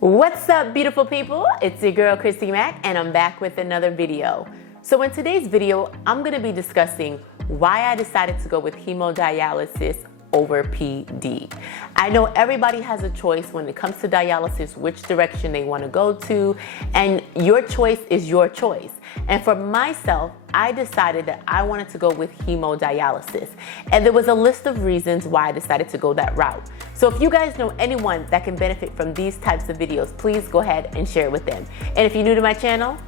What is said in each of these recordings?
What's up, beautiful people? It's your girl Christy Mack, and I'm back with another video. So in today's video, I'm gonna be discussing why I decided to go with hemodialysis over PD. I know everybody has a choice when it comes to dialysis, which direction they want to go to, and your choice is your choice. And for myself, I decided that I wanted to go with hemodialysis. And there was a list of reasons why I decided to go that route. So if you guys know anyone that can benefit from these types of videos, please go ahead and share it with them. And if you're new to my channel,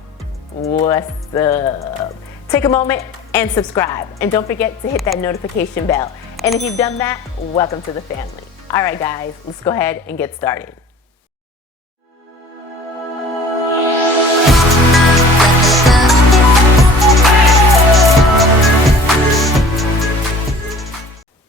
what's up? Take a moment and subscribe. And don't forget to hit that notification bell. And if you've done that, welcome to the family. All right, guys, let's go ahead and get started.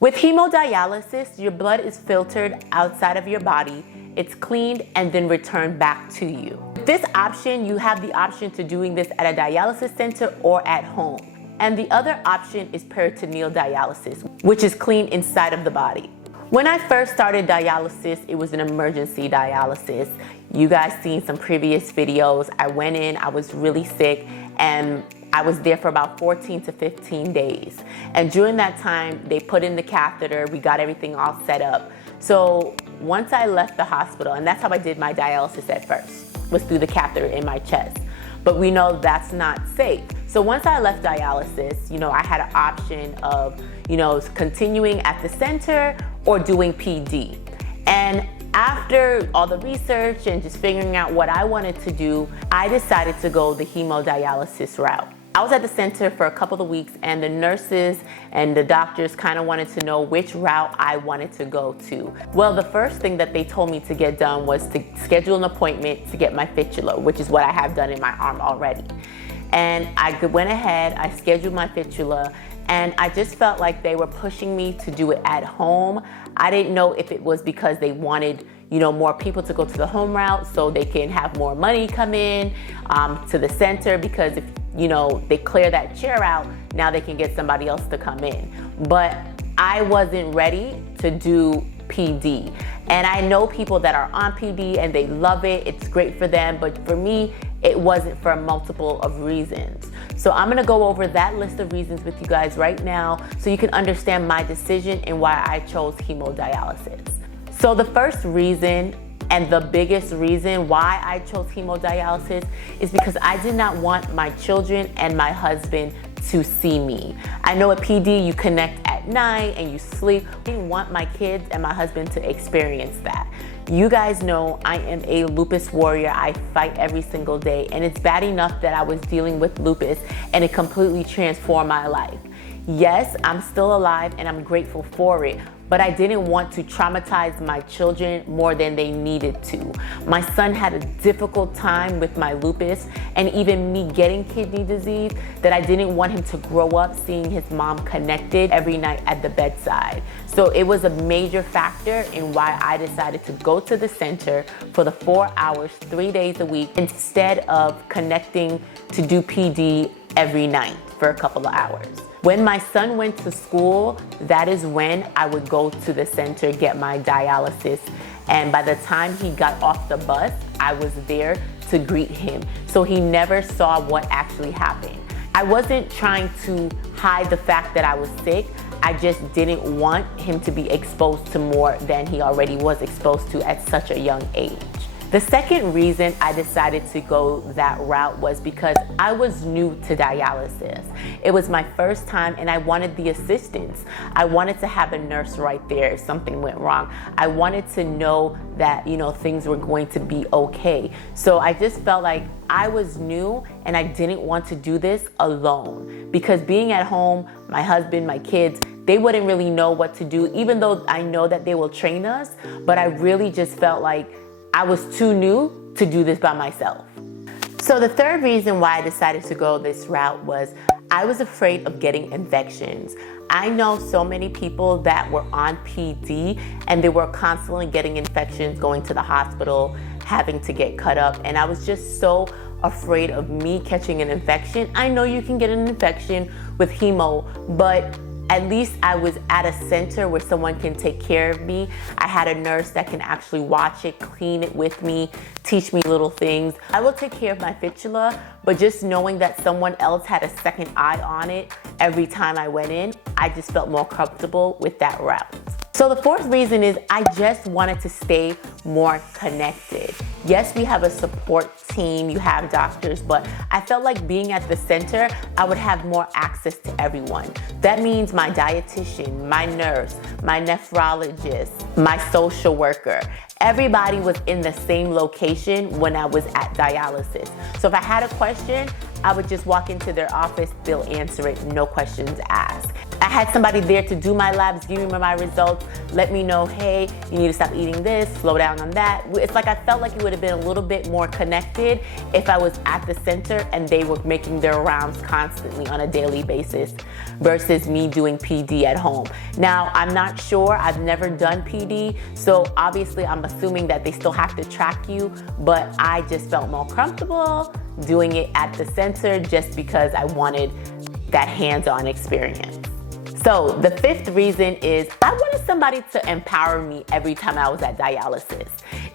With hemodialysis, your blood is filtered outside of your body, it's cleaned and then returned back to you. With this option, you have the option to doing this at a dialysis center or at home. And the other option is peritoneal dialysis, which is clean inside of the body. When I first started dialysis, it was an emergency dialysis. You guys seen some previous videos. I went in, I was really sick, and I was there for about 14 to 15 days. And during that time, they put in the catheter, we got everything all set up. So once I left the hospital, and that's how I did my dialysis at first, was through the catheter in my chest. But we know that's not safe. So once I left dialysis, I had an option of, continuing at the center or doing PD. And after all the research and just figuring out what I wanted to do, I decided to go the hemodialysis route. I was at the center for a couple of weeks, and the nurses and the doctors kind of wanted to know which route I wanted to go to. Well, the first thing that they told me to get done was to schedule an appointment to get my fistula, which is what I have done in my arm already. And I went ahead, I scheduled my fistula, and I just felt like they were pushing me to do it at home. I didn't know if it was because they wanted more people to go to the home route so they can have more money come in to the center, because if they clear that chair out, now they can get somebody else to come in. But I wasn't ready to do PD. And I know people that are on PD and they love it, it's great for them, but for me, it wasn't, for multiple of reasons. So I'm gonna go over that list of reasons with you guys right now so you can understand my decision and why I chose hemodialysis. So the first reason, and the biggest reason why I chose hemodialysis, is because I did not want my children and my husband to see me. I know at PD you connect at night and you sleep. I didn't want my kids and my husband to experience that. You guys know I am a lupus warrior. I fight every single day, and it's bad enough that I was dealing with lupus and it completely transformed my life. Yes, I'm still alive and I'm grateful for it, but I didn't want to traumatize my children more than they needed to. My son had a difficult time with my lupus, and even me getting kidney disease, that I didn't want him to grow up seeing his mom connected every night at the bedside. So it was a major factor in why I decided to go to the center for the 4 hours, 3 days a week, instead of connecting to do PD every night for a couple of hours. When my son went to school, that is when I would go to the center, get my dialysis. And by the time he got off the bus, I was there to greet him. So he never saw what actually happened. I wasn't trying to hide the fact that I was sick. I just didn't want him to be exposed to more than he already was exposed to at such a young age. The second reason I decided to go that route was because I was new to dialysis. It was my first time and I wanted the assistance. I wanted to have a nurse right there if something went wrong. I wanted to know that, things were going to be okay. So I just felt like I was new and I didn't want to do this alone, because being at home, my husband, my kids, they wouldn't really know what to do, even though I know that they will train us, but I really just felt like I was too new to do this by myself. So the third reason why I decided to go this route was I was afraid of getting infections. I know so many people that were on PD and they were constantly getting infections, going to the hospital, having to get cut up, and I was just so afraid of me catching an infection. I know you can get an infection with hemo, but at least I was at a center where someone can take care of me. I had a nurse that can actually watch it, clean it with me, teach me little things. I will take care of my fistula, but just knowing that someone else had a second eye on it every time I went in, I just felt more comfortable with that route. So the fourth reason is I just wanted to stay more connected. Yes, we have a support team, you have doctors, but I felt like being at the center, I would have more access to everyone. That means my dietitian, my nurse, my nephrologist, my social worker. Everybody was in the same location when I was at dialysis. So if I had a question, I would just walk into their office, they'll answer it, no questions asked. I had somebody there to do my labs, give me my results, let me know, hey, you need to stop eating this, slow down on that. It's like I felt like it would have been a little bit more connected if I was at the center and they were making their rounds constantly on a daily basis versus me doing PD at home. Now, I'm not sure, I've never done PD, so obviously I'm assuming that they still have to track you, but I just felt more comfortable doing it at the center just because I wanted that hands-on experience. So the fifth reason is I wanted somebody to empower me every time I was at dialysis.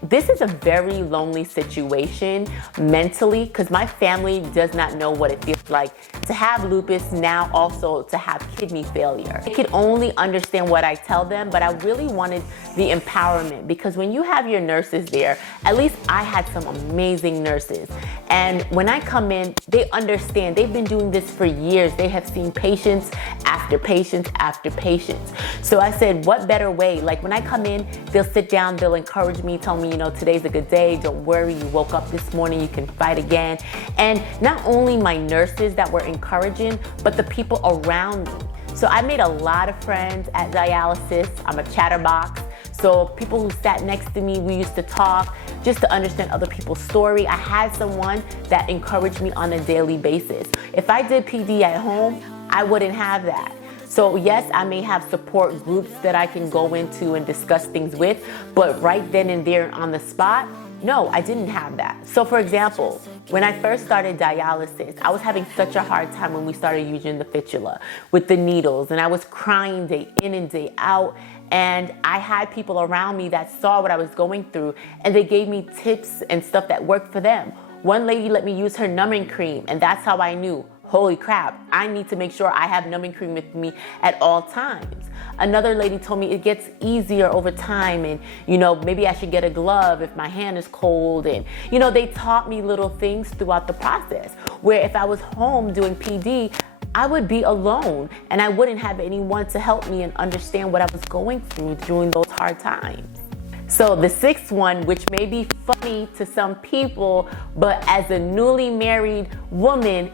This is a very lonely situation mentally because my family does not know what it feels like to have lupus, now also to have kidney failure. They can only understand what I tell them, but I really wanted the empowerment because when you have your nurses there, at least I had some amazing nurses. And when I come in, they understand. They've been doing this for years. They have seen patients after patients after patients. So I said, what better way? Like when I come in, they'll sit down, they'll encourage me, tell me, you know, today's a good day, don't worry, you woke up this morning, you can fight again. And not only my nurses that were encouraging, but the people around me. So I made a lot of friends at dialysis. I'm a chatterbox. So people who sat next to me, we used to talk just to understand other people's story. I had someone that encouraged me on a daily basis. If I did PD at home, I wouldn't have that. So yes, I may have support groups that I can go into and discuss things with, but right then and there on the spot, no, I didn't have that. So for example, when I first started dialysis, I was having such a hard time when we started using the fistula with the needles, and I was crying day in and day out. And I had people around me that saw what I was going through, and they gave me tips and stuff that worked for them. One lady let me use her numbing cream, and that's how I knew, holy crap, I need to make sure I have numbing cream with me at all times. Another lady told me it gets easier over time, and you know, maybe I should get a glove if my hand is cold. And you know, they taught me little things throughout the process, where if I was home doing PD, I would be alone and I wouldn't have anyone to help me and understand what I was going through during those hard times. So the sixth one, which may be funny to some people, but as a newly married woman,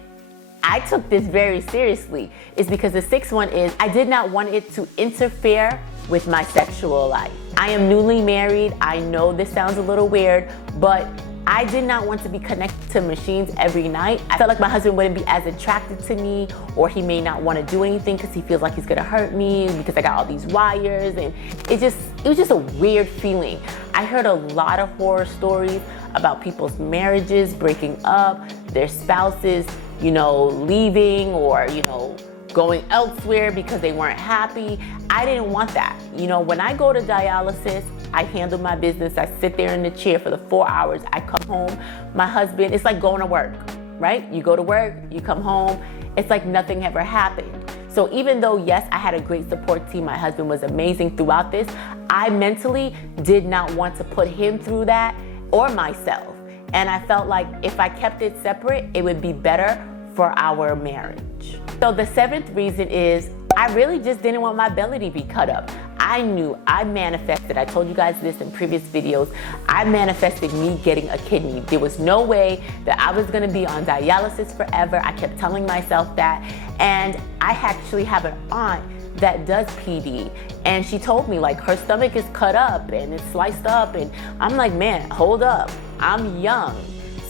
I took this very seriously, is because the sixth one is I did not want it to interfere with my sexual life. I am newly married. I know this sounds a little weird, but I did not want to be connected to machines every night. I felt like my husband wouldn't be as attracted to me, or he may not want to do anything because he feels like he's gonna hurt me because I got all these wires, and it was just a weird feeling. I heard a lot of horror stories about people's marriages breaking up, their spouses, you know, leaving or, you know, going elsewhere because they weren't happy. I didn't want that. You know, when I go to dialysis, I handle my business. I sit there in the chair for the 4 hours. I come home, my husband, it's like going to work, right? You go to work, you come home, it's like nothing ever happened. So even though, yes, I had a great support team, my husband was amazing throughout this, I mentally did not want to put him through that or myself. And I felt like if I kept it separate, it would be better for our marriage. So the seventh reason is I really just didn't want my belly to be cut up. I knew, I manifested, I told you guys this in previous videos, I manifested me getting a kidney. There was no way that I was gonna be on dialysis forever. I kept telling myself that. And I actually have an aunt that does PD, and she told me like her stomach is cut up and it's sliced up, and I'm like, man, hold up, I'm young.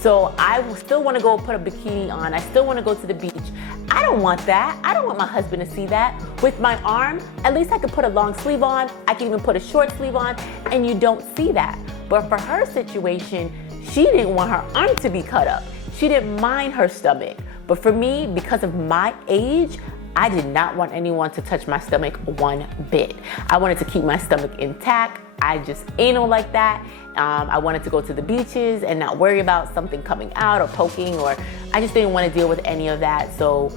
So I still want to go put a bikini on. I still want to go to the beach. I don't want that. I don't want my husband to see that. With my arm, at least I could put a long sleeve on. I can even put a short sleeve on, and you don't see that. But for her situation, she didn't want her arm to be cut up. She didn't mind her stomach. But for me, because of my age, I did not want anyone to touch my stomach one bit. I wanted to keep my stomach intact. I just anal like that. I wanted to go to the beaches and not worry about something coming out or poking, or I just didn't want to deal with any of that. So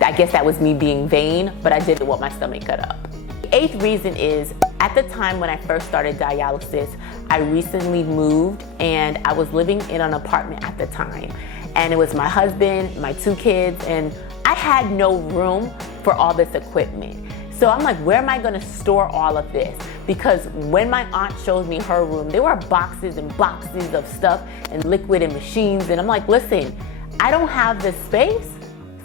I guess that was me being vain, but I didn't want my stomach cut up. The 8th reason is, at the time when I first started dialysis, I recently moved and I was living in an apartment at the time. And it was my husband, my 2 kids, and I had no room for all this equipment. So I'm like, where am I gonna store all of this? Because when my aunt showed me her room, there were boxes and boxes of stuff and liquid and machines. And I'm like, listen, I don't have the space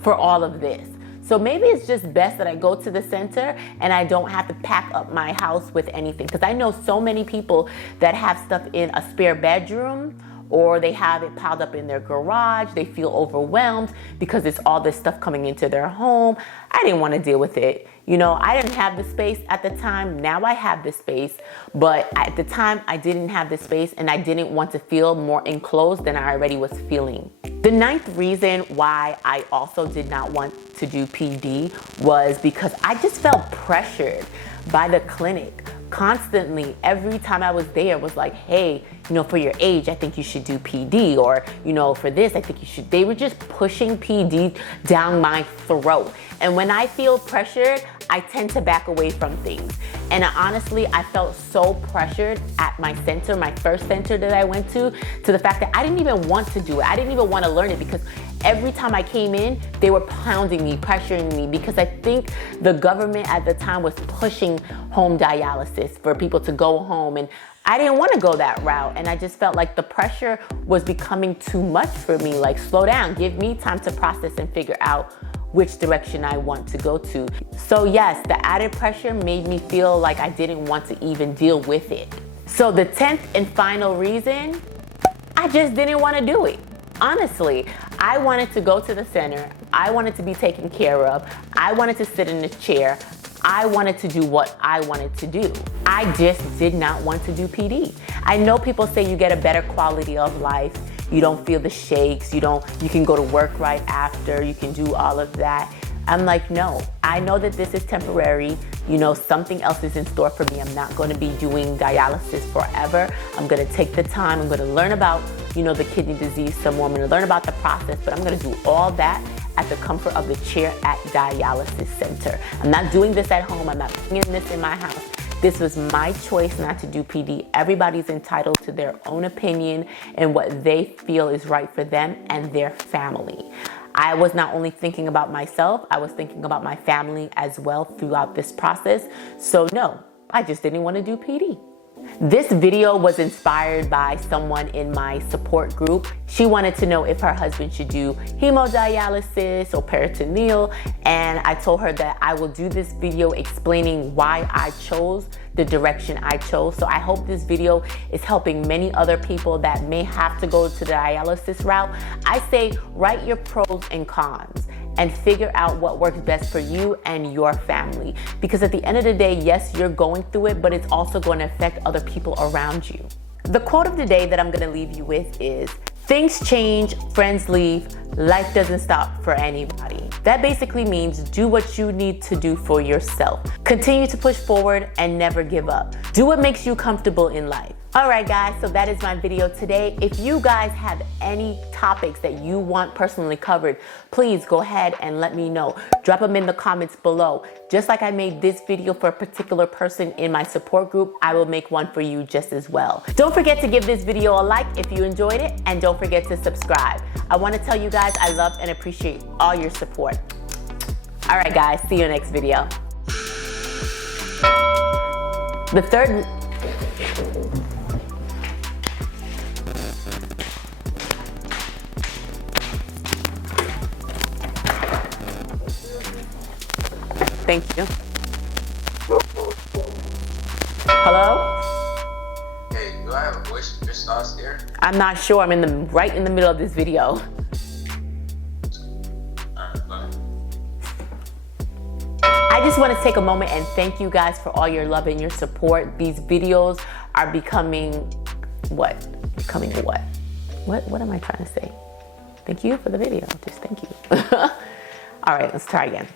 for all of this. So maybe it's just best that I go to the center and I don't have to pack up my house with anything. Because I know so many people that have stuff in a spare bedroom, or they have it piled up in their garage. They feel overwhelmed because it's all this stuff coming into their home. I didn't want to deal with it. You know, I didn't have the space at the time. Now I have the space, but at the time I didn't have the space and I didn't want to feel more enclosed than I already was feeling. The 9th reason why I also did not want to do PD was because I just felt pressured by the clinic. Constantly, every time I was there, was like, hey, you know, for your age, I think you should do PD, or, you know, for this, I think you should. They were just pushing PD down my throat. And when I feel pressured, I tend to back away from things. And honestly, I felt so pressured at my center, my first center that I went to the fact that I didn't even want to do it. I didn't even want to learn it because every time I came in, they were pounding me, pressuring me, because I think the government at the time was pushing home dialysis for people to go home. And I didn't want to go that route. And I just felt like the pressure was becoming too much for me. Like, slow down, give me time to process and figure out which direction I want to go to. So yes, the added pressure made me feel like I didn't want to even deal with it. So the 10th and final reason, I just didn't want to do it. Honestly, I wanted to go to the center. I wanted to be taken care of. I wanted to sit in the chair. I wanted to do what I wanted to do. I just did not want to do PD. I know people say you get a better quality of life. You don't feel the shakes. You can go to work right after. You can do all of that. I'm like, no, I know that this is temporary. You know, something else is in store for me. I'm not going to be doing dialysis forever. I'm going to take the time. I'm going to learn about, you know, the kidney disease some more. I'm going to learn about the process, but I'm going to do all that at the comfort of the chair at dialysis center. I'm not doing this at home. I'm not doing this in my house. This was my choice not to do PD. Everybody's entitled to their own opinion and what they feel is right for them and their family. I was not only thinking about myself, I was thinking about my family as well throughout this process. So no, I just didn't want to do PD. This video was inspired by someone in my support group. She wanted to know if her husband should do hemodialysis or peritoneal, and I told her that I will do this video explaining why I chose the direction I chose. So I hope this video is helping many other people that may have to go to the dialysis route. I say write your pros and cons and figure out what works best for you and your family. Because at the end of the day, yes, you're going through it, but it's also going to affect other people around you. The quote of the day that I'm gonna leave you with is, things change, friends leave, life doesn't stop for anybody. That basically means do what you need to do for yourself. Continue to push forward and never give up. Do what makes you comfortable in life. All right, guys, so that is my video today. If you guys have any topics that you want personally covered, please go ahead and let me know. Drop them in the comments below. Just like I made this video for a particular person in my support group, I will make one for you just as well. Don't forget to give this video a like if you enjoyed it, and don't forget to subscribe. I want to tell you guys I love and appreciate all your support. All right, guys, see you next video. The third... Thank you. Hello? Hey, do I have a voice for Chris Sauce here? I'm not sure. I'm right in the middle of this video. I just want to take a moment and thank you guys for all your love and your support. These videos are becoming what? Becoming what? What am I trying to say? Thank you for the video. Just thank you. All right, let's try again.